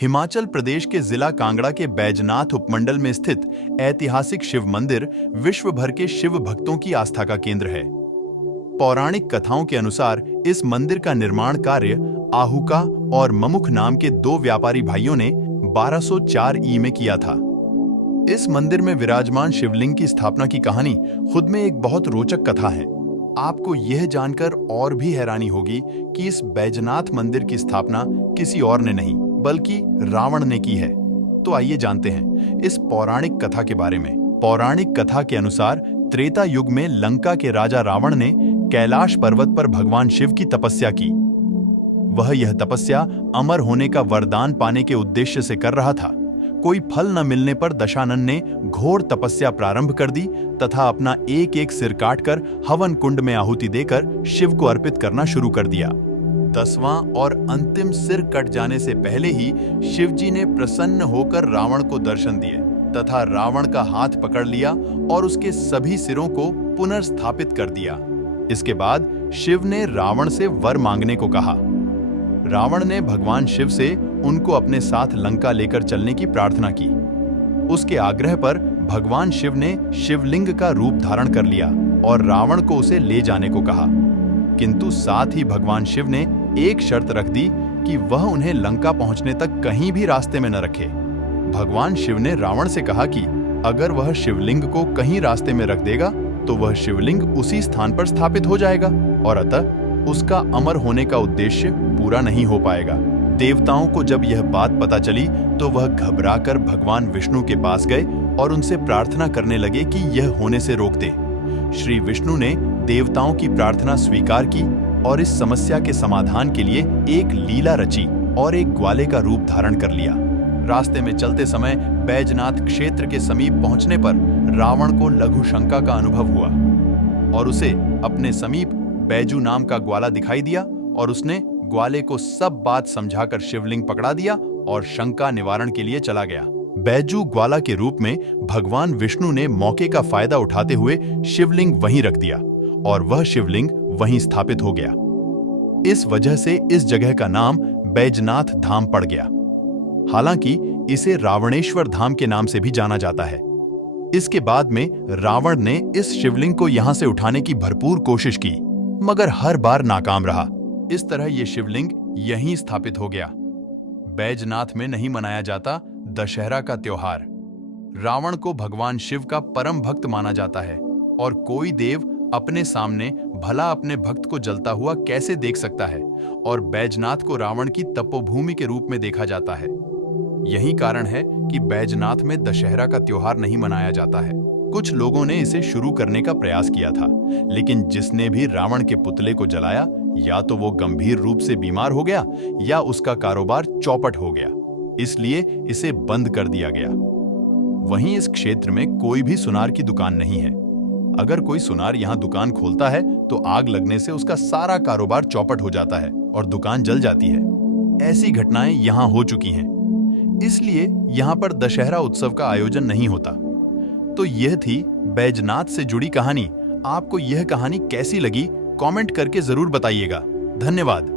हिमाचल प्रदेश के जिला कांगड़ा के बैजनाथ उपमंडल में स्थित ऐतिहासिक शिव मंदिर विश्व भर के शिव भक्तों की आस्था का केंद्र है। पौराणिक कथाओं के अनुसार इस मंदिर का निर्माण कार्य आहुका और ममुख नाम के दो व्यापारी भाइयों ने 1204 में किया था। इस मंदिर में विराजमान शिवलिंग की स्थापना की कहानी खुद में एक बहुत रोचक कथा है। आपको यह जानकर और भी हैरानी होगी कि इस बैजनाथ मंदिर की स्थापना किसी और ने नहीं बल्कि रावण ने की है। तो आइए जानते हैं इस पौराणिक कथा के बारे में। पौराणिक कथा के अनुसार त्रेता युग में लंका के राजा रावण ने कैलाश पर्वत पर भगवान शिव की तपस्या की। वह यह तपस्या अमर होने का वरदान पाने के उद्देश्य से कर रहा था। कोई फल न मिलने पर दशानन ने घोर तपस्या प्रारंभ कर दी तथा अपना एक एक सिर काटकर हवन कुंड में आहुति देकर शिव को अर्पित करना शुरू कर दिया। 10वां और अंतिम सिर कट जाने से पहले ही शिवजी ने प्रसन्न होकर रावण को दर्शन दिए तथा रावण का हाथ पकड़ लिया और उसके सभी सिरों को पुनर्स्थापित कर दिया। इसके बाद शिव ने रावण से वर मांगने को कहा। रावण ने भगवान शिव से उनको अपने साथ लंका लेकर चलने की प्रार्थना की। उसके आग्रह पर भगवान शिव ने शिवलिंग का रूप धारण कर लिया और रावण को उसे ले जाने को कहा, किंतु साथ ही भगवान शिव ने एक शर्त रख दी कि वह उन्हें लंका पहुंचने तक कहीं भी रास्ते में न रखे। भगवान शिव ने रावण से कहा कि अगर वह शिवलिंग को कहीं रास्ते में रख देगा तो वह शिवलिंग उसी स्थान पर स्थापित हो जाएगा और अतः उसका अमर होने का उद्देश्य पूरा नहीं हो पाएगा। देवताओं को जब यह बात पता चली तो वह घबराकर भगवान विष्णु के पास गए और उनसे प्रार्थना करने लगे कि यह होने से रोक दे। श्री विष्णु ने देवताओं की प्रार्थना स्वीकार की और इस समस्या के समाधान के लिए एक लीला रची और एक ग्वाले का रूप धारण कर लिया। रास्ते में चलते समय बैजनाथ क्षेत्र के समीप पहुंचने पर रावण को लघु शंका का अनुभव हुआ और उसे अपने समीप बैजू नाम का ग्वाला दिखाई दिया और उसने ग्वाले को सब बात समझाकर शिवलिंग पकड़ा दिया और शंका निवारण के लिए चला गया। बैजू ग्वाला के रूप में भगवान विष्णु ने मौके का फायदा उठाते हुए शिवलिंग वहीं रख दिया और वह शिवलिंग वहीं स्थापित हो गया। इस वजह से इस जगह का नाम बैजनाथ धाम पड़ गया। हालांकि इसे रावणेश्वर धाम के नाम से भी जाना जाता है। इसके बाद में रावण ने इस शिवलिंग को यहां से उठाने की भरपूर कोशिश की मगर हर बार नाकाम रहा। इस तरह यह शिवलिंग यहीं स्थापित हो गया। बैजनाथ में नहीं मनाया जाता दशहरा का त्योहार। रावण को भगवान शिव का परम भक्त माना जाता है और कोई देव अपने सामने भला अपने भक्त को जलता हुआ कैसे देख सकता है और बैजनाथ को रावण की तपोभूमि के रूप में देखा जाता है। यही कारण है कि बैजनाथ में दशहरा का त्योहार नहीं मनाया जाता है। कुछ लोगों ने इसे शुरू करने का प्रयास किया था, लेकिन जिसने भी रावण के पुतले को जलाया या तो वो गंभीर रूप से बीमार हो गया या उसका कारोबार चौपट हो गया, इसलिए इसे बंद कर दिया गया। वहीं इस क्षेत्र में कोई भी सुनार की दुकान नहीं है। अगर कोई सुनार यहाँ दुकान खोलता है तो आग लगने से उसका सारा कारोबार चौपट हो जाता है और दुकान जल जाती है। ऐसी घटनाएं यहाँ हो चुकी हैं, इसलिए यहाँ पर दशहरा उत्सव का आयोजन नहीं होता। तो यह थी बैजनाथ से जुड़ी कहानी। आपको यह कहानी कैसी लगी कमेंट करके जरूर बताइएगा। धन्यवाद।